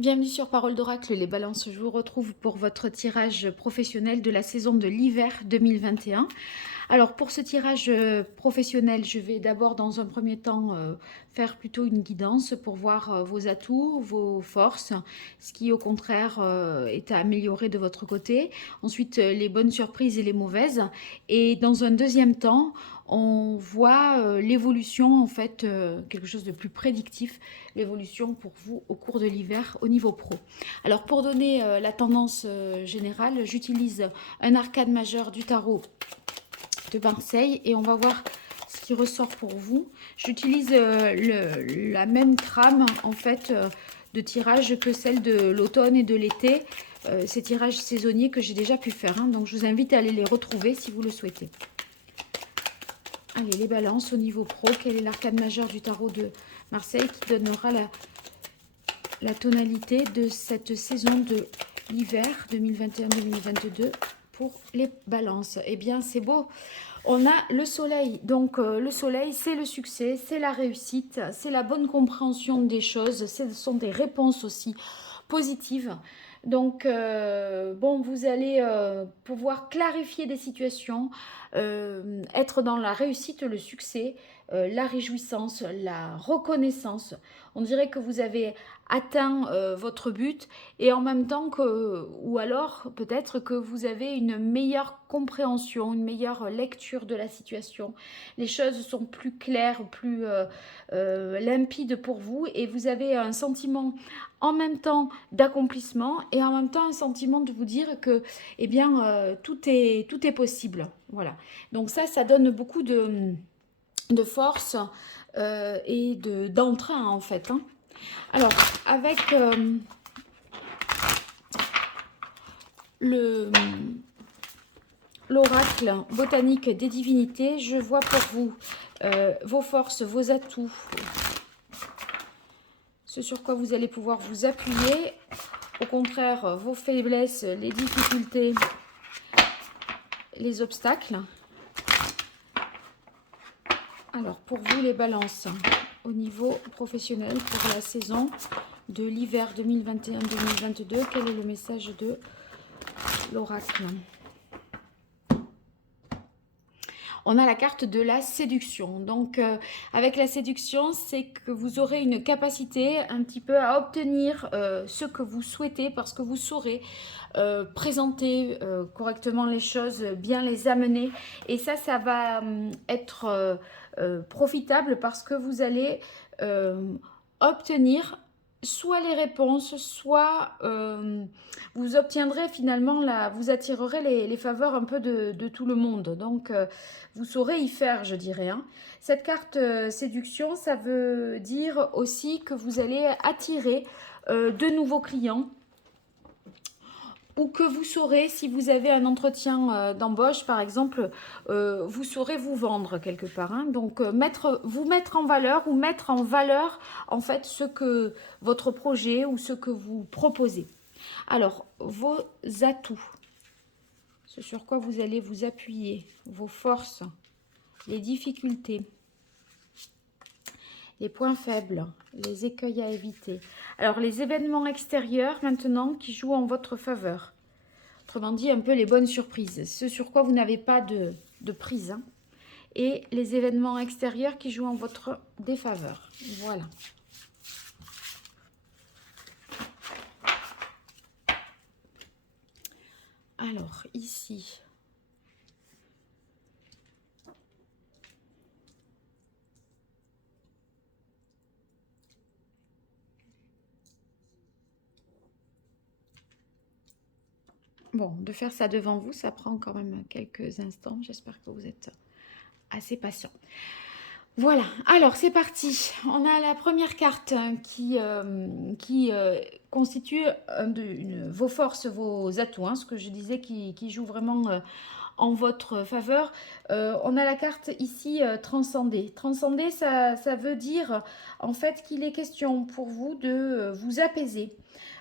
Bienvenue sur Parole d'Oracle, les balances. Je vous retrouve pour votre tirage professionnel de la saison de l'hiver 2021. Alors pour ce tirage professionnel, je vais d'abord dans un premier temps faire plutôt une guidance pour voir vos atouts, vos forces, ce qui au contraire est à améliorer de votre côté. Ensuite les bonnes surprises et les mauvaises. Et dans un deuxième temps, on voit l'évolution en fait, quelque chose de plus prédictif, l'évolution pour vous au cours de l'hiver au niveau pro. Alors pour donner la tendance générale, j'utilise un arcane majeur du tarot de Marseille et on va voir ce qui ressort pour vous. J'utilise la même trame en fait de tirage que celle de l'automne et de l'été, ces tirages saisonniers que j'ai déjà pu faire, hein. Donc je vous invite à aller les retrouver si vous le souhaitez. Allez, les balances au niveau pro, quel est l'arcane majeur du tarot de Marseille qui donnera la tonalité de cette saison de l'hiver 2021-2022 pour les balances? Eh bien, c'est beau. On a le soleil. Donc, le soleil, c'est le succès, c'est la réussite, c'est la bonne compréhension des choses. Ce sont des réponses aussi positives. Donc, bon, vous allez pouvoir clarifier des situations, être dans la réussite, le succès, la réjouissance, la reconnaissance. On dirait que vous avez atteint votre but et en même temps que, ou alors peut-être que vous avez une meilleure compréhension, une meilleure lecture de la situation. Les choses sont plus claires, plus limpides pour vous et vous avez un sentiment en même temps d'accomplissement et en même temps un sentiment de vous dire que eh bien tout est possible. Voilà. Donc ça donne beaucoup de force et d'entrain en fait, hein. Alors, avec l'oracle botanique des divinités, je vois pour vous vos forces, vos atouts, ce sur quoi vous allez pouvoir vous appuyer. Au contraire, vos faiblesses, les difficultés, les obstacles. Alors, pour vous, les balances, au niveau professionnel pour la saison de l'hiver 2021-2022, quel est le message de l'oracle? On a la carte de la séduction. Donc, avec la séduction, c'est que vous aurez une capacité un petit peu à obtenir ce que vous souhaitez parce que vous saurez présenter correctement les choses, bien les amener. Et ça va être profitable parce que vous allez obtenir soit les réponses, soit vous obtiendrez finalement, vous attirerez les faveurs un peu de tout le monde. Donc, vous saurez y faire, je dirais, hein. Cette carte séduction, ça veut dire aussi que vous allez attirer de nouveaux clients ou que vous saurez, si vous avez un entretien d'embauche, par exemple, vous saurez vous vendre quelque part, hein. Donc, vous mettre en valeur ou mettre en valeur, en fait, votre projet ou ce que vous proposez. Alors, vos atouts, ce sur quoi vous allez vous appuyer, vos forces, les difficultés, les points faibles, les écueils à éviter. Alors, les événements extérieurs, maintenant, qui jouent en votre faveur. Autrement dit, un peu les bonnes surprises. Ce sur quoi vous n'avez pas de prise, hein. Et les événements extérieurs qui jouent en votre défaveur. Voilà. Alors, ici... Bon, de faire ça devant vous, ça prend quand même quelques instants. J'espère que vous êtes assez patient. Voilà, alors c'est parti. On a la première carte qui constitue vos forces, vos atouts, hein, ce que je disais qui joue vraiment en votre faveur. On a la carte ici transcender. Transcender, ça veut dire en fait qu'il est question pour vous de vous apaiser.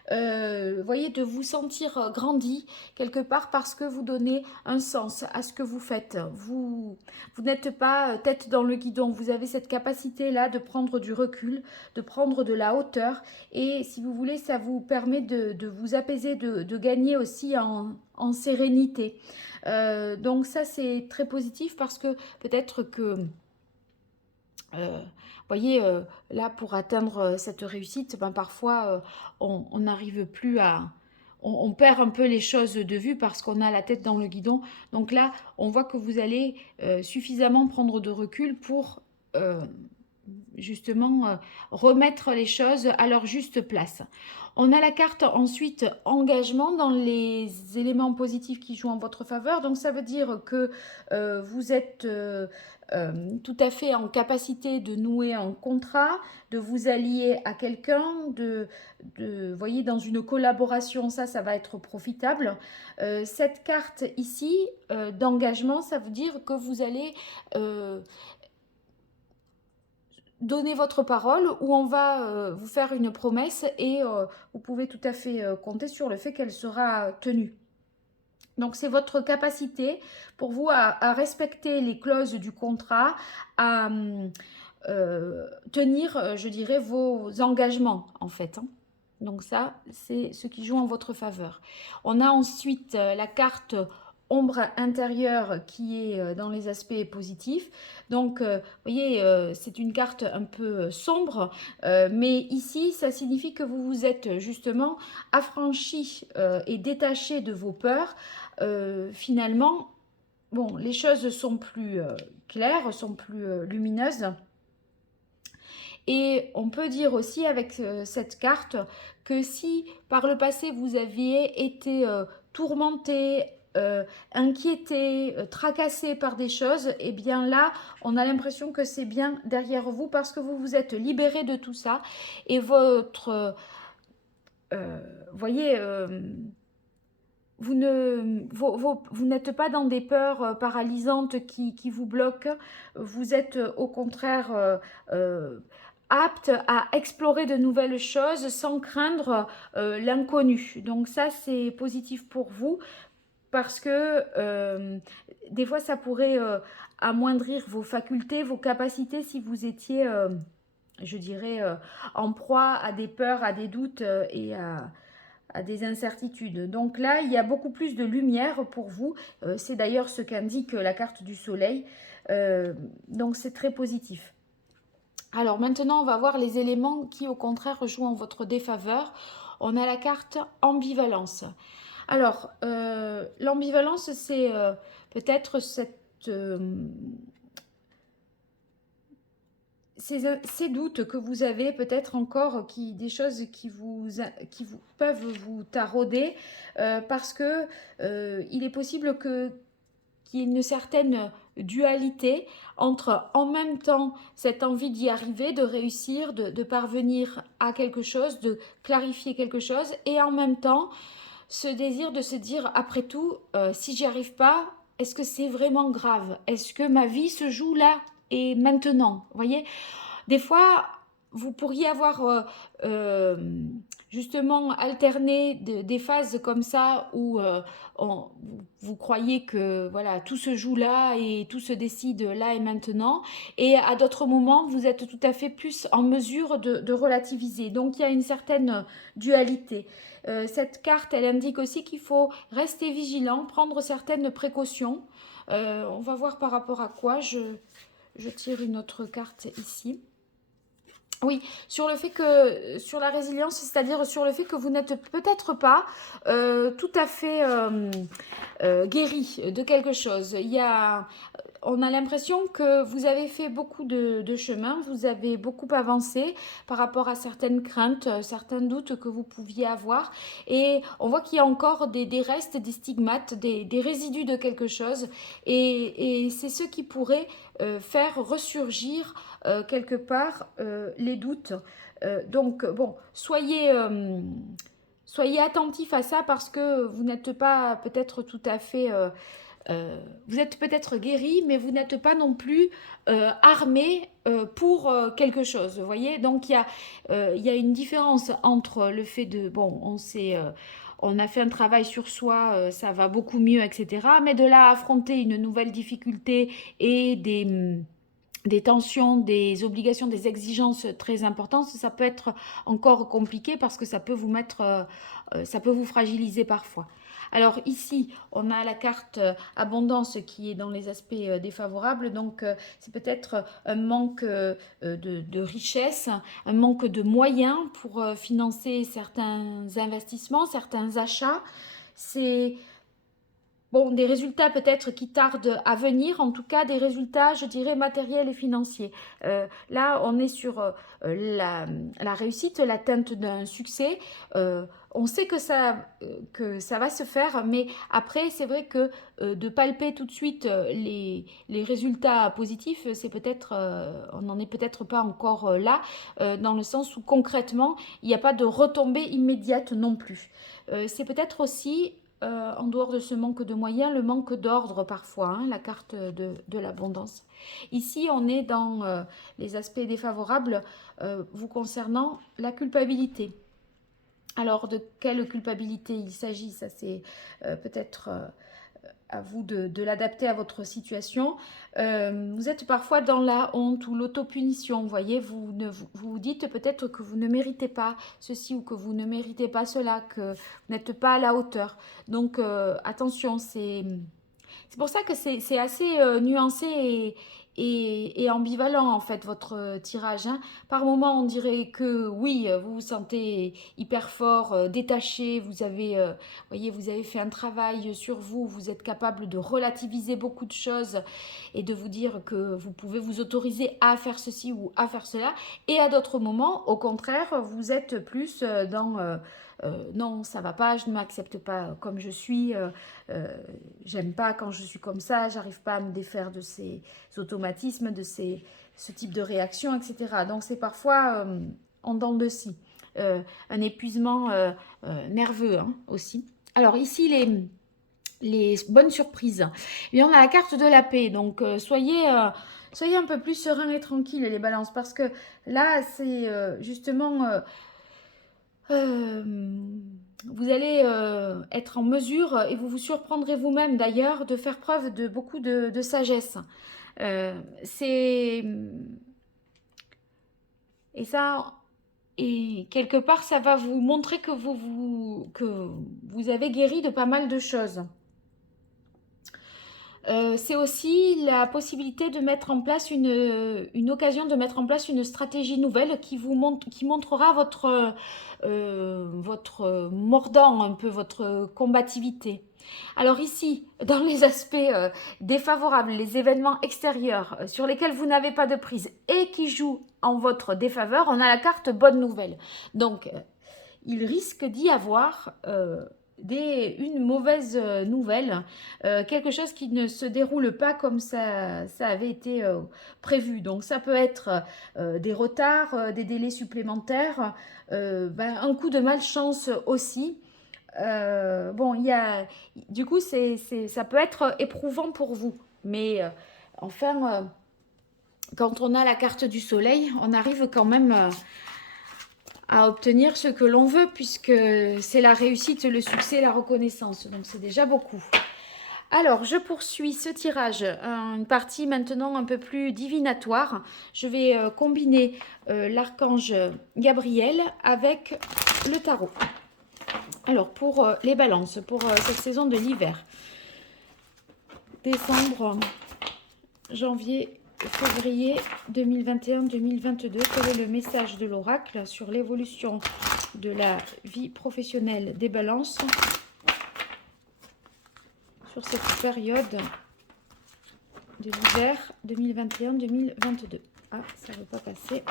voyez, de vous sentir grandi quelque part parce que vous donnez un sens à ce que vous faites. Vous n'êtes pas tête dans le guidon, vous avez cette capacité-là de prendre du recul, de prendre de la hauteur et si vous voulez, ça vous permet de vous apaiser, de gagner aussi en sérénité. Donc ça, c'est très positif parce que peut-être que voyez, là, pour atteindre cette réussite, ben, parfois, on n'arrive plus à... On perd un peu les choses de vue parce qu'on a la tête dans le guidon. Donc là, on voit que vous allez suffisamment prendre de recul pour justement remettre les choses à leur juste place. On a la carte ensuite engagement dans les éléments positifs qui jouent en votre faveur. Donc ça veut dire que vous êtes tout à fait en capacité de nouer un contrat, de vous allier à quelqu'un, voyez, dans une collaboration, ça va être profitable. Cette carte ici d'engagement, ça veut dire que vous allez donner votre parole ou on va vous faire une promesse et vous pouvez tout à fait compter sur le fait qu'elle sera tenue. Donc c'est votre capacité pour vous à respecter les clauses du contrat, à tenir, je dirais, vos engagements en fait. Hein. Donc ça, c'est ce qui joue en votre faveur. On a ensuite la carte ombre intérieure qui est dans les aspects positifs. Donc, vous voyez, c'est une carte un peu sombre, mais ici, ça signifie que vous vous êtes justement affranchi et détaché de vos peurs. Finalement, bon, les choses sont plus claires, sont plus lumineuses. Et on peut dire aussi avec cette carte que si par le passé vous aviez été tourmenté, inquiété, tracassé par des choses, et bien là, on a l'impression que c'est bien derrière vous parce que vous vous êtes libéré de tout ça et votre... voyez... vous n'êtes pas dans des peurs paralysantes qui vous bloquent. Vous êtes au contraire apte à explorer de nouvelles choses sans craindre l'inconnu. Donc ça, c'est positif pour vous parce que des fois, ça pourrait amoindrir vos facultés, vos capacités si vous étiez, je dirais, en proie à des peurs, à des doutes et à des incertitudes. Donc là, il y a beaucoup plus de lumière pour vous. C'est d'ailleurs ce qu'indique la carte du soleil. Donc c'est très positif. Alors maintenant, on va voir les éléments qui, au contraire, jouent en votre défaveur. On a la carte ambivalence. Alors, l'ambivalence, c'est peut-être ces doutes que vous avez peut-être encore, des choses qui peuvent vous tarauder, parce que il est possible qu'il y ait une certaine dualité entre en même temps cette envie d'y arriver, de réussir, de parvenir à quelque chose, de clarifier quelque chose, et en même temps ce désir de se dire après tout, si j'y arrive pas, est-ce que c'est vraiment grave? Est-ce que ma vie se joue là et maintenant? Vous voyez, des fois, vous pourriez avoir justement alterné des phases comme ça où vous croyez que voilà, tout se joue là et tout se décide là et maintenant. Et à d'autres moments, vous êtes tout à fait plus en mesure de relativiser. Donc, il y a une certaine dualité. Cette carte, elle indique aussi qu'il faut rester vigilant, prendre certaines précautions. On va voir par rapport à quoi. Je tire une autre carte ici. Oui, sur le fait que, sur la résilience, c'est-à-dire sur le fait que vous n'êtes peut-être pas tout à fait guéri de quelque chose. On a l'impression que vous avez fait beaucoup de chemin, vous avez beaucoup avancé par rapport à certaines craintes, certains doutes que vous pouviez avoir. Et on voit qu'il y a encore des restes, des stigmates, des résidus de quelque chose. Et c'est ce qui pourrait faire ressurgir quelque part les doutes. Donc, bon, soyez attentifs à ça parce que vous n'êtes pas peut-être tout à fait Vous êtes peut-être guéri, mais vous n'êtes pas non plus armé pour quelque chose. Vous voyez, donc il y a une différence entre le fait de, bon, on a fait un travail sur soi, ça va beaucoup mieux, etc. Mais de là à affronter une nouvelle difficulté et des tensions, des obligations, des exigences très importantes, ça peut être encore compliqué parce que ça peut vous mettre, ça peut vous fragiliser parfois. Alors ici, on a la carte abondance qui est dans les aspects défavorables, donc c'est peut-être un manque de richesse, un manque de moyens pour financer certains investissements, certains achats. C'est bon, des résultats peut-être qui tardent à venir, en tout cas des résultats, je dirais, matériels et financiers. Là, on est sur la réussite, l'atteinte d'un succès. On sait que ça va se faire, mais après, c'est vrai que de palper tout de suite les résultats positifs, c'est peut-être, on n'en est peut-être pas encore là, dans le sens où concrètement, il n'y a pas de retombée immédiate non plus. C'est peut-être aussi en dehors de ce manque de moyens, le manque d'ordre parfois, hein, la carte de l'abondance. Ici, on est dans les aspects défavorables vous concernant la culpabilité. Alors, de quelle culpabilité il s'agit? Ça, c'est peut-être à vous de l'adapter à votre situation. Vous êtes parfois dans la honte ou l'autopunition, vous voyez, vous dites peut-être que vous ne méritez pas ceci ou que vous ne méritez pas cela, que vous n'êtes pas à la hauteur. Donc attention, c'est pour ça que c'est assez nuancé et ambivalent en fait votre tirage, hein. Par moment on dirait que oui, vous vous sentez hyper fort, détaché, voyez, vous avez fait un travail sur vous, vous êtes capable de relativiser beaucoup de choses et de vous dire que vous pouvez vous autoriser à faire ceci ou à faire cela. Et à d'autres moments, au contraire, vous êtes plus dans non, ça va pas, je ne m'accepte pas comme je suis, j'aime pas quand je suis comme ça, j'arrive pas à me défaire de ces automatismes, ce type de réaction, etc. Donc c'est parfois en dents de scie, un épuisement nerveux hein, aussi. Alors ici, les bonnes surprises. Et bien, on a la carte de la paix, donc soyez un peu plus serein et tranquille les balances, parce que là, c'est justement... vous allez être en mesure, et vous vous surprendrez vous-même d'ailleurs, de faire preuve de beaucoup de sagesse. Et ça, et quelque part, ça va vous montrer que vous avez guéri de pas mal de choses. C'est aussi la possibilité de mettre en place une occasion de mettre en place une stratégie nouvelle qui montrera votre mordant, un peu votre combativité. Alors ici, dans les aspects défavorables, les événements extérieurs sur lesquels vous n'avez pas de prise et qui jouent en votre défaveur, on a la carte bonne nouvelle. Donc, il risque d'y avoir une mauvaise nouvelle, quelque chose qui ne se déroule pas comme ça avait été prévu. Donc ça peut être des retards, des délais supplémentaires, un coup de malchance aussi. Bon, du coup, ça peut être éprouvant pour vous. Mais enfin, quand on a la carte du soleil, on arrive quand même à obtenir ce que l'on veut, puisque c'est la réussite, le succès, la reconnaissance. Donc c'est déjà beaucoup. Alors, je poursuis ce tirage, une partie maintenant un peu plus divinatoire. Je vais combiner l'archange Gabriel avec le tarot. Alors, pour les balances, pour cette saison de l'hiver, décembre, janvier, février 2021-2022, quel est le message de l'oracle sur l'évolution de la vie professionnelle des balances sur cette période de l'hiver 2021-2022. Ah, ça ne veut pas passer.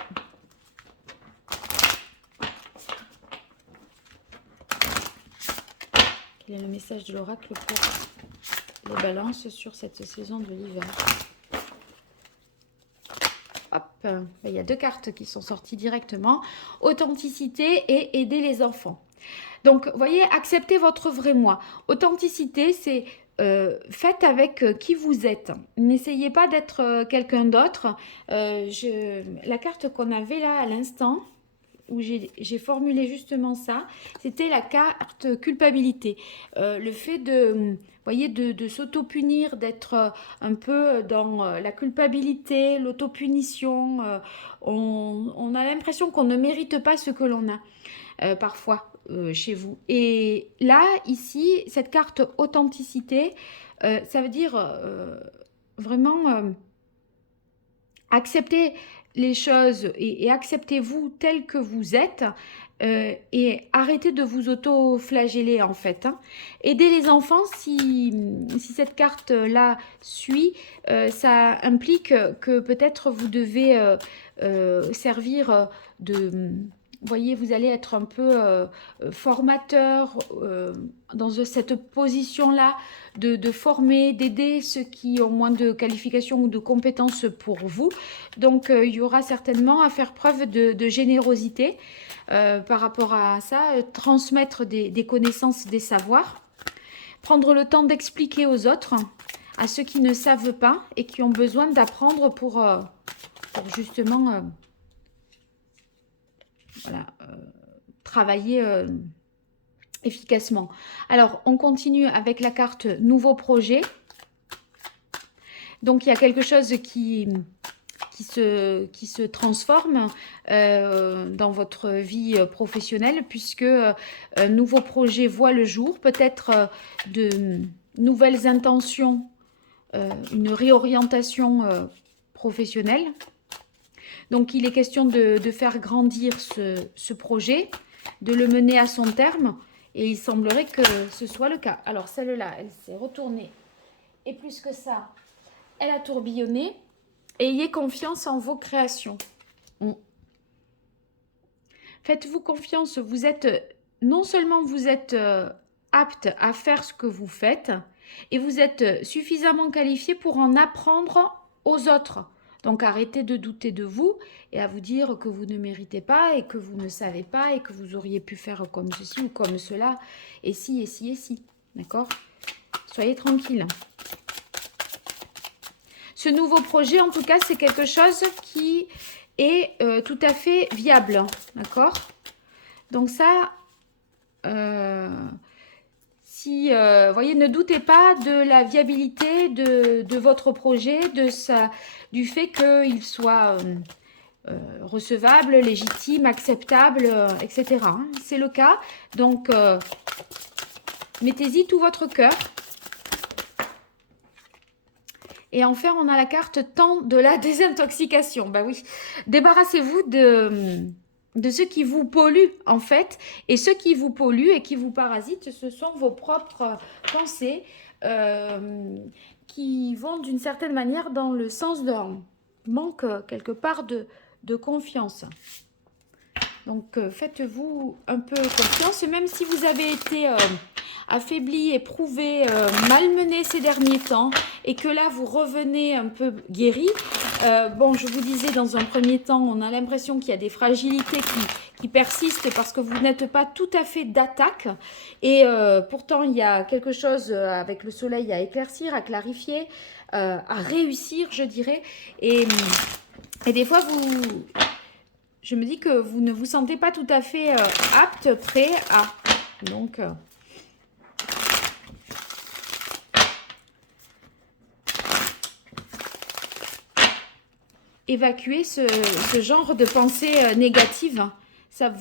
Quel est le message de l'oracle pour les balances sur cette saison de l'hiver? Hop, il y a deux cartes qui sont sorties directement. Authenticité et aider les enfants. Donc, vous voyez, acceptez votre vrai moi. Authenticité, c'est faites avec qui vous êtes. N'essayez pas d'être quelqu'un d'autre. La carte qu'on avait là à l'instant, où j'ai formulé justement ça, c'était la carte culpabilité. Le fait de, voyez, de s'auto-punir, d'être un peu dans la culpabilité, l'autopunition. On a l'impression qu'on ne mérite pas ce que l'on a. Parfois chez vous. Et là, ici, cette carte authenticité, ça veut dire vraiment accepter les choses et acceptez-vous tel que vous êtes et arrêtez de vous auto-flageller en fait. Hein. Aidez les enfants si cette carte-là suit, ça implique que peut-être vous devez servir de... Vous voyez, vous allez être un peu formateur dans cette position-là de former, d'aider ceux qui ont moins de qualifications ou de compétences pour vous. Donc, il y aura certainement à faire preuve de générosité par rapport à ça, transmettre des connaissances, des savoirs, prendre le temps d'expliquer aux autres, à ceux qui ne savent pas et qui ont besoin d'apprendre pour justement... voilà, travailler efficacement. Alors, on continue avec la carte nouveau projet. Donc, il y a quelque chose qui se transforme dans votre vie professionnelle puisque un nouveau projet voit le jour, peut-être de nouvelles intentions, une réorientation professionnelle. Donc, il est question de faire grandir ce projet, de le mener à son terme. Et il semblerait que ce soit le cas. Alors, celle-là, elle s'est retournée. Et plus que ça, elle a tourbillonné. Ayez confiance en vos créations. Faites-vous confiance. Vous êtes, non seulement vous êtes apte à faire ce que vous faites, et vous êtes suffisamment qualifié pour en apprendre aux autres. Donc, arrêtez de douter de vous et à vous dire que vous ne méritez pas et que vous ne savez pas et que vous auriez pu faire comme ceci ou comme cela, et si, et si, et si. D'accord? Soyez tranquille. Ce nouveau projet, en tout cas, c'est quelque chose qui est tout à fait viable. D'accord? Donc ça... voyez, ne doutez pas de la viabilité de votre projet, du fait qu'il soit recevable, légitime, acceptable, etc. C'est le cas. Donc, mettez-y tout votre cœur. Et enfin, on a la carte temps de la désintoxication. Bah oui, débarrassez-vous de ceux qui vous polluent en fait, et ceux qui vous polluent et qui vous parasitent, ce sont vos propres pensées qui vont d'une certaine manière dans le sens d'un manque quelque part de confiance. Donc faites-vous un peu confiance, même si vous avez été affaibli, éprouvé, malmené ces derniers temps et que là vous revenez un peu guéri. Bon, je vous disais dans un premier temps, on a l'impression qu'il y a des fragilités qui persistent parce que vous n'êtes pas tout à fait d'attaque. Et pourtant, il y a quelque chose avec le soleil à éclaircir, à clarifier, à réussir, je dirais. Et des fois, je me dis que vous ne vous sentez pas tout à fait apte, prêt à... Donc... évacuer ce genre de pensée négative. Ça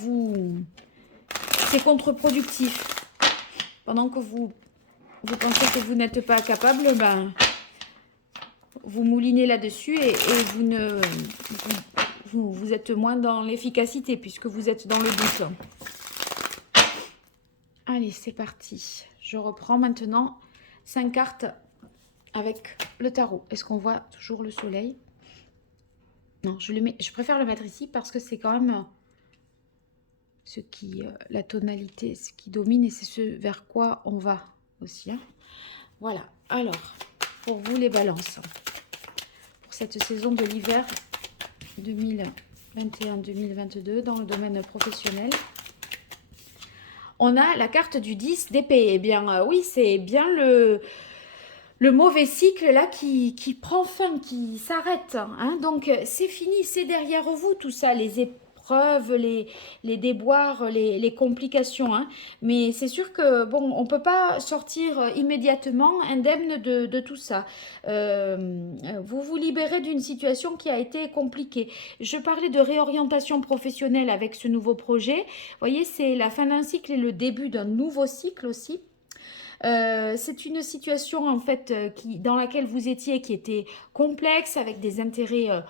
c'est contre-productif. Pendant que vous pensez que vous n'êtes pas capable, ben, vous moulinez là-dessus et vous êtes moins dans l'efficacité puisque vous êtes dans le doute. Allez, c'est parti. Je reprends maintenant 5 cartes avec le tarot. Est-ce qu'on voit toujours le soleil ? Non, je préfère le mettre ici parce que c'est quand même la tonalité, ce qui domine et c'est ce vers quoi on va aussi. Hein. Voilà, alors, pour vous les balances, pour cette saison de l'hiver 2021-2022 dans le domaine professionnel, on a la carte du 10 d'épée. Eh bien, oui, c'est bien le mauvais cycle là qui prend fin, qui s'arrête, hein. Donc c'est fini, c'est derrière vous tout ça, les épreuves, les déboires, les complications, hein. Mais c'est sûr que bon, on peut pas sortir immédiatement indemne de tout ça. Vous vous libérez d'une situation qui a été compliquée. Je parlais de réorientation professionnelle avec ce nouveau projet. Vous voyez, c'est la fin d'un cycle et le début d'un nouveau cycle aussi. C'est une situation en fait dans laquelle vous étiez qui était complexe avec des intérêts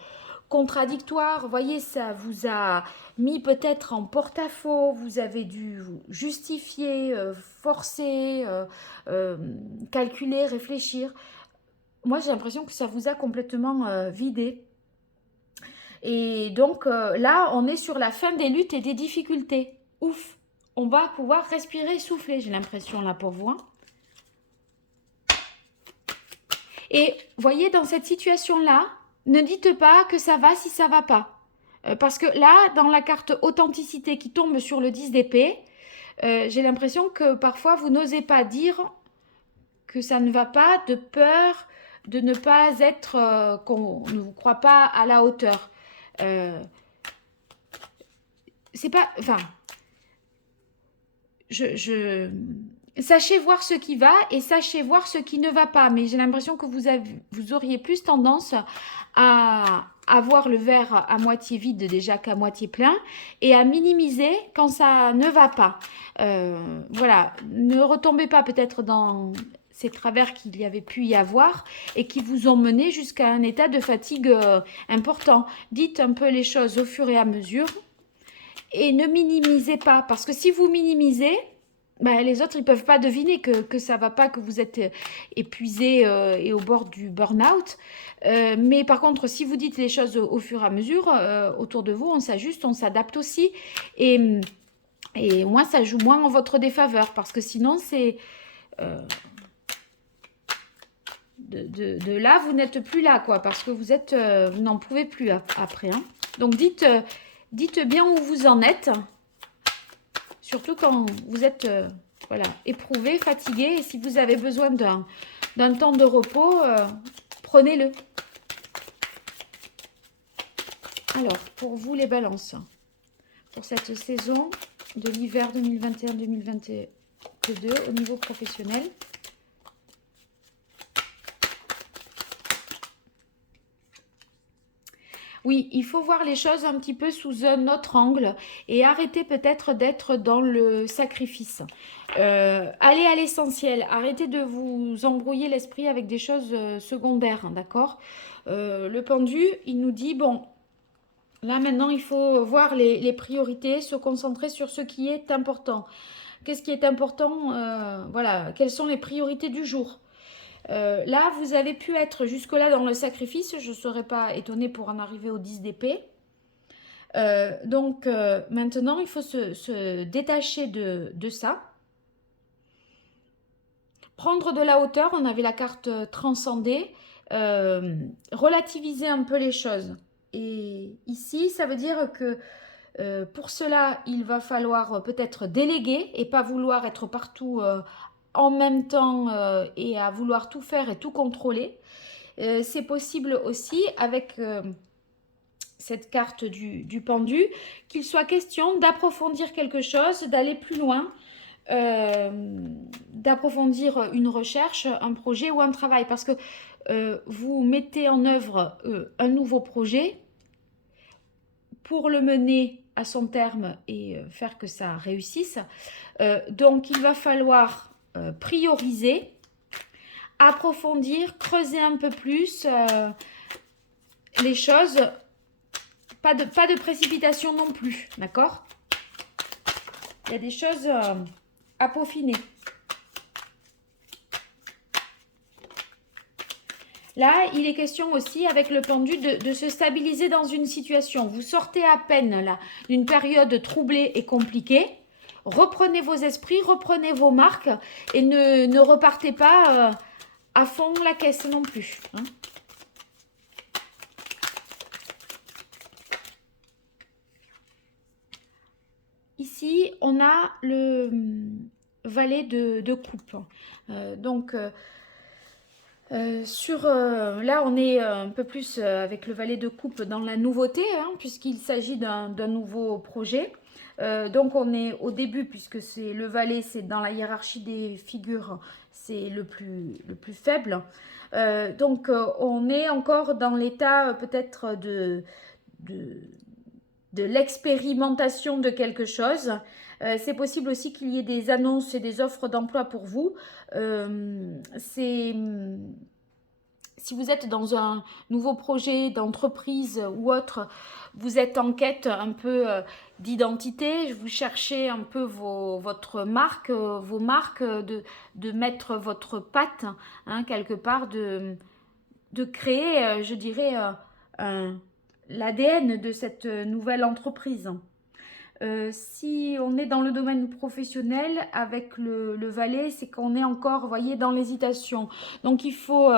contradictoires. Vous voyez, ça vous a mis peut-être en porte-à-faux. Vous avez dû justifier, forcer, calculer, réfléchir. Moi, j'ai l'impression que ça vous a complètement vidé. Et donc là, on est sur la fin des luttes et des difficultés. Ouf, on va pouvoir respirer, souffler, j'ai l'impression là pour vous, hein. Et voyez, dans cette situation-là, ne dites pas que ça va si ça va pas. Parce que là, dans la carte authenticité qui tombe sur le 10 d'épée, j'ai l'impression que parfois vous n'osez pas dire que ça ne va pas de peur de ne pas être, qu'on ne vous croit pas à la hauteur. C'est pas, enfin, sachez voir ce qui va et sachez voir ce qui ne va pas. Mais j'ai l'impression que vous auriez plus tendance à voir le verre à moitié vide déjà qu'à moitié plein et à minimiser quand ça ne va pas. Voilà, ne retombez pas peut-être dans ces travers qu'il y avait pu y avoir et qui vous ont mené jusqu'à un état de fatigue important. Dites un peu les choses au fur et à mesure. Et ne minimisez pas, parce que si vous minimisez, ben, les autres, ils ne peuvent pas deviner que ça ne va pas, que vous êtes épuisé et au bord du burn-out. Mais par contre, si vous dites les choses au fur et à mesure, autour de vous, on s'ajuste, on s'adapte aussi. Et, et moi, ça joue moins en votre défaveur, parce que sinon, c'est... de là, vous n'êtes plus là, quoi, parce que vous êtes, vous n'en pouvez plus après, hein. Donc, dites bien où vous en êtes, surtout quand vous êtes voilà, éprouvé, fatigué. Et si vous avez besoin d'un temps de repos, prenez-le. Alors, pour vous les balances, pour cette saison de l'hiver 2021-2022 au niveau professionnel, oui, il faut voir les choses un petit peu sous un autre angle et arrêter peut-être d'être dans le sacrifice. Allez à l'essentiel, arrêtez de vous embrouiller l'esprit avec des choses secondaires, hein, d'accord? Le pendu, il nous dit, bon, là maintenant il faut voir les priorités, se concentrer sur ce qui est important. Qu'est-ce qui est important? Voilà, quelles sont les priorités du jour? Là, vous avez pu être jusque-là dans le sacrifice. Je ne serais pas étonnée pour en arriver au 10 d'épée. Donc, maintenant, il faut se détacher de ça. Prendre de la hauteur. On avait la carte transcender. Relativiser un peu les choses. Et ici, ça veut dire que pour cela, il va falloir peut-être déléguer et pas vouloir être partout en même temps et à vouloir tout faire et tout contrôler. C'est possible aussi avec cette carte du pendu qu'il soit question d'approfondir quelque chose, d'aller plus loin, d'approfondir une recherche, un projet ou un travail. Parce que vous mettez en œuvre un nouveau projet pour le mener à son terme et faire que ça réussisse. Donc, il va falloir prioriser, approfondir, creuser un peu plus les choses. Pas de précipitation non plus, d'accord? Il y a des choses à peaufiner. Là, il est question aussi avec le pendu de se stabiliser dans une situation. Vous sortez à peine là d'une période troublée et compliquée. Reprenez vos esprits, reprenez vos marques et ne repartez pas à fond la caisse non plus, hein. Ici, on a le valet de coupe. Donc, Là, on est un peu plus avec le valet de coupe dans la nouveauté, hein, puisqu'il s'agit d'un nouveau projet. Donc, on est au début, puisque c'est le valet, c'est dans la hiérarchie des figures, c'est le plus faible. On est encore dans l'état peut-être de, de l'expérimentation de quelque chose. C'est possible aussi qu'il y ait des annonces et des offres d'emploi pour vous. Si vous êtes dans un nouveau projet d'entreprise ou autre, vous êtes en quête un peu d'identité, vous cherchez un peu votre marque, vos marques, de mettre votre patte, hein, quelque part, de créer, je dirais, l'ADN de cette nouvelle entreprise. Si on est dans le domaine professionnel avec le valet, c'est qu'on est encore, vous voyez, dans l'hésitation. Donc il faut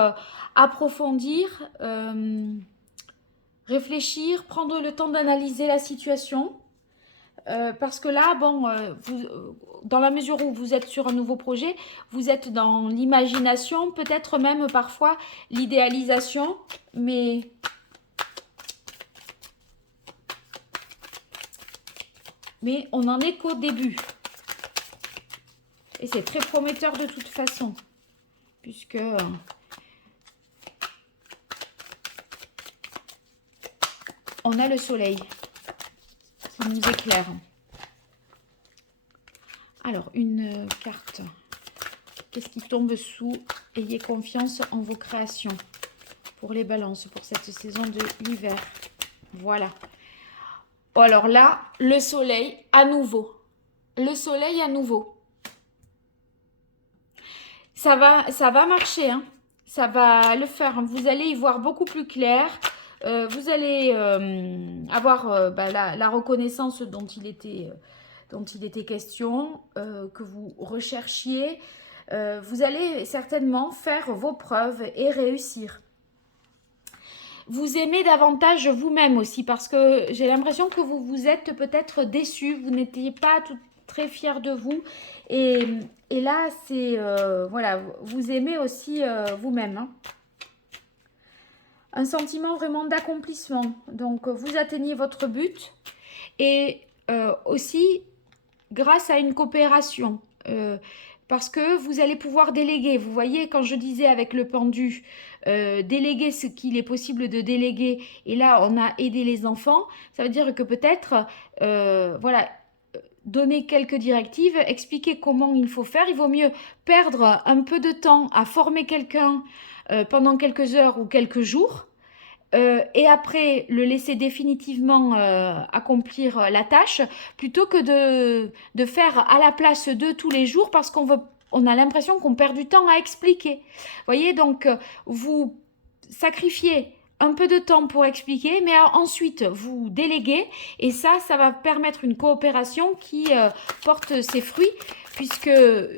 approfondir, réfléchir, prendre le temps d'analyser la situation. Parce que là, bon, dans la mesure où vous êtes sur un nouveau projet, vous êtes dans l'imagination, peut-être même parfois l'idéalisation, mais on n'en est qu'au début. Et c'est très prometteur de toute façon, puisque on a le soleil qui nous éclaire. Alors, une carte. Qu'est-ce qui tombe sous? Ayez confiance en vos créations. Pour les balances, pour cette saison de l'hiver. Voilà. Alors là, le soleil à nouveau. Le soleil à nouveau. Ça va marcher, hein. Ça va le faire. Vous allez y voir beaucoup plus clair. Vous allez avoir la reconnaissance dont il était question, que vous recherchiez. Vous allez certainement faire vos preuves et réussir. Vous aimez davantage vous-même aussi, parce que j'ai l'impression que vous êtes peut-être déçu, vous n'étiez pas très fier de vous. Et là, c'est, voilà, vous aimez aussi vous-même, hein. Un sentiment vraiment d'accomplissement. Donc, vous atteignez votre but. Et aussi, grâce à une coopération. Parce que vous allez pouvoir déléguer. Vous voyez, quand je disais avec le pendu, déléguer ce qu'il est possible de déléguer, et là, on a aidé les enfants, ça veut dire que peut-être, voilà, donner quelques directives, expliquer comment il faut faire. Il vaut mieux perdre un peu de temps à former quelqu'un pendant quelques heures ou quelques jours, et après le laisser définitivement accomplir la tâche, plutôt que de faire à la place d'eux tous les jours, parce on a l'impression qu'on perd du temps à expliquer. Vous voyez, donc vous sacrifiez un peu de temps pour expliquer, mais ensuite vous déléguez, et ça va permettre une coopération qui porte ses fruits, puisque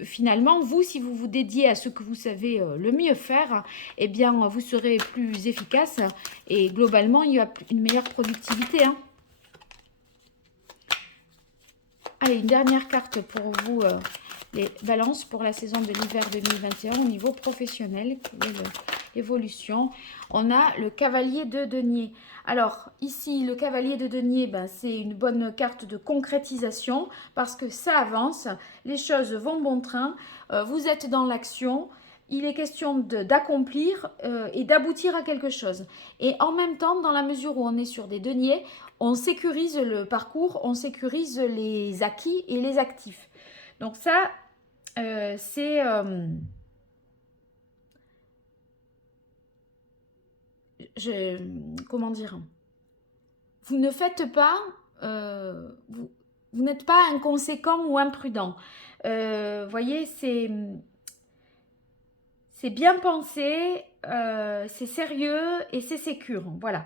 finalement, vous, si vous vous dédiez à ce que vous savez le mieux faire, eh bien, vous serez plus efficace, et globalement, il y a une meilleure productivité, hein. Allez, une dernière carte pour vous, les balances, pour la saison de l'hiver 2021 au niveau professionnel. L'évolution. On a le cavalier de denier. Alors, ici, le cavalier de denier, c'est une bonne carte de concrétisation, parce que ça avance, les choses vont bon train, vous êtes dans l'action. Il est question d'accomplir et d'aboutir à quelque chose. Et en même temps, dans la mesure où on est sur des deniers, on sécurise le parcours, on sécurise les acquis et les actifs. Donc ça, c'est... comment dire, vous ne faites pas, vous n'êtes pas inconséquent ou imprudent. Voyez, c'est bien pensé, c'est sérieux et c'est sécure. Voilà.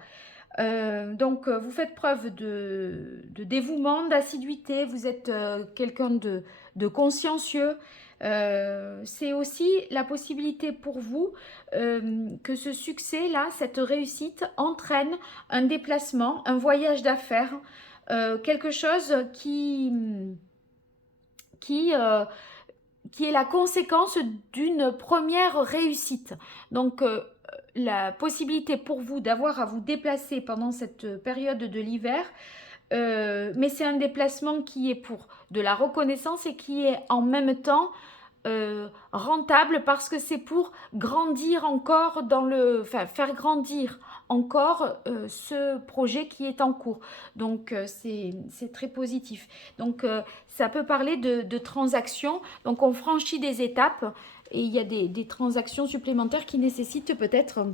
Donc, vous faites preuve de dévouement, d'assiduité. Vous êtes quelqu'un de consciencieux. C'est aussi la possibilité pour vous que ce succès-là, cette réussite, entraîne un déplacement, un voyage d'affaires, quelque chose qui qui est la conséquence d'une première réussite. Donc, la possibilité pour vous d'avoir à vous déplacer pendant cette période de l'hiver, mais c'est un déplacement qui est pour de la reconnaissance et qui est en même temps rentable parce que c'est pour grandir encore enfin faire grandir encore ce projet qui est en cours. Donc c'est très positif. Donc ça peut parler de transactions. Donc on franchit des étapes et il y a des transactions supplémentaires qui nécessitent peut-être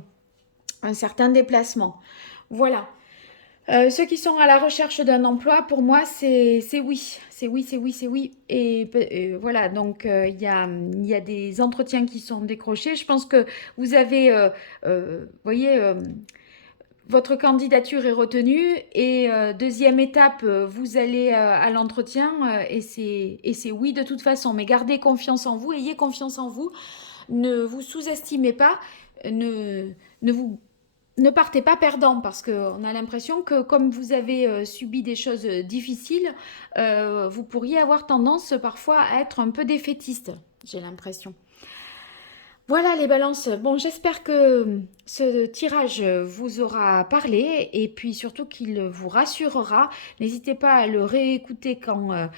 un certain déplacement. Voilà. Ceux qui sont à la recherche d'un emploi, pour moi, c'est oui. C'est oui, c'est oui, c'est oui. Et voilà, donc il y a des entretiens qui sont décrochés. Je pense que vous avez, voyez, votre candidature est retenue. Et deuxième étape, vous allez à l'entretien et c'est oui de toute façon. Mais gardez confiance en vous, ayez confiance en vous. Ne vous sous-estimez pas. Ne, ne vous ne partez pas perdant parce qu'on a l'impression que comme vous avez subi des choses difficiles, vous pourriez avoir tendance parfois à être un peu défaitiste, j'ai l'impression. Voilà les balances. Bon, j'espère que ce tirage vous aura parlé et puis surtout qu'il vous rassurera. N'hésitez pas à le réécouter quand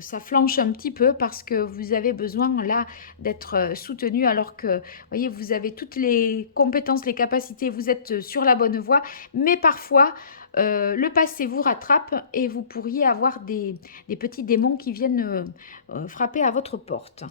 ça flanche un petit peu parce que vous avez besoin là d'être soutenu alors que, voyez, vous avez toutes les compétences, les capacités, vous êtes sur la bonne voie, mais parfois le passé vous rattrape et vous pourriez avoir des petits démons qui viennent frapper à votre porte.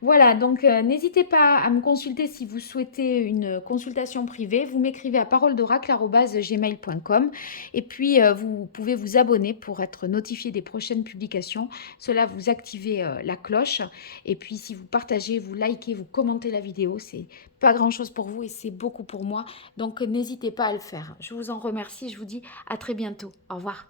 Voilà, donc n'hésitez pas à me consulter si vous souhaitez une consultation privée. Vous m'écrivez à paroledoracle@gmail.com et puis vous pouvez vous abonner pour être notifié des prochaines publications. Cela, vous activez la cloche et puis si vous partagez, vous likez, vous commentez la vidéo, c'est pas grand-chose pour vous et c'est beaucoup pour moi. Donc n'hésitez pas à le faire. Je vous en remercie, je vous dis à très bientôt. Au revoir.